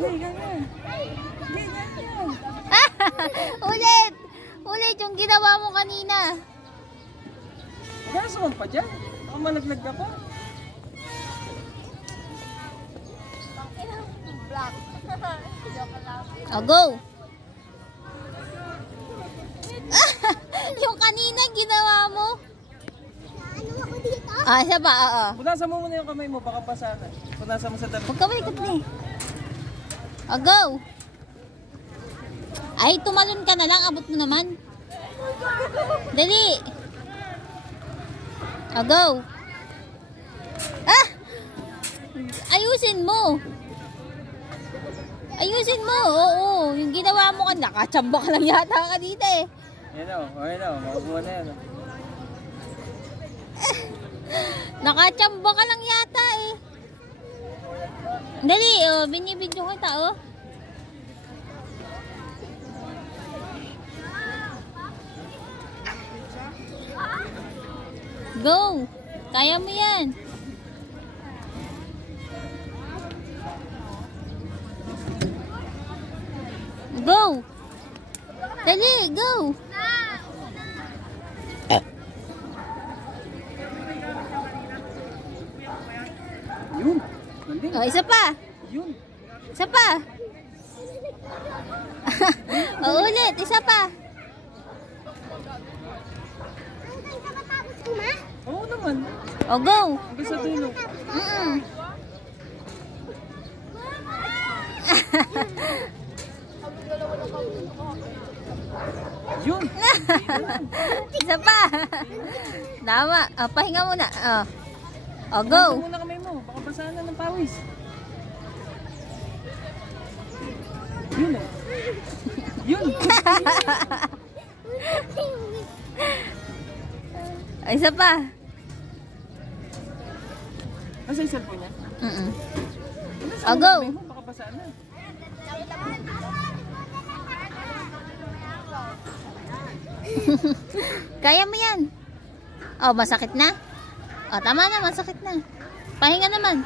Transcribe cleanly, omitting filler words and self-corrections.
ganyan. Ganyan. Ulit! Ulit yung ginawa mo kanina. Gasawag pa dyan. Baka malaglag ka pa. Oh, go! Yung kanina ginawa mo. Ano ako dito? Ah, siya ba? Oo. Punasan mo muna yung kamay mo, baka basa na. Punasan mo sa dami. Huwag ka malikot na eh. Oh, go! Ay, tumalon ka na lang. Abot mo naman. Dali! Oh, go! Ah! Ayusin mo! Ayusin mo! Oo, yung ginawa mo ka, nakachamba ka lang yata ka dito eh. Yan o, makabuha na yan o. Nakachamba ka lang yata eh. Dali, oh, binibidyo kita oh. Go! Kaya mo yan. Go! Dali, go! Yun. Galing. Oh, isa pa. Yun. Isa pa. Oh, ulit, isa pa. Hanggang sa matapos ko, ma? Oo naman. Oh, go! Hanggang sa dulo. Yun. Isa pa. Tama. Oh, pahinga muna. Oh. Oh, go! Punasan muna kamay mo, baka basa na ng pawis. Yun o. Yun. Isa pa. Nasa yung cellphone niya? Oh, go! Kamay mo, baka basa na. Kaya mo yan. Oh, masakit na? Oh, tama na, masakit na. Pahinga naman.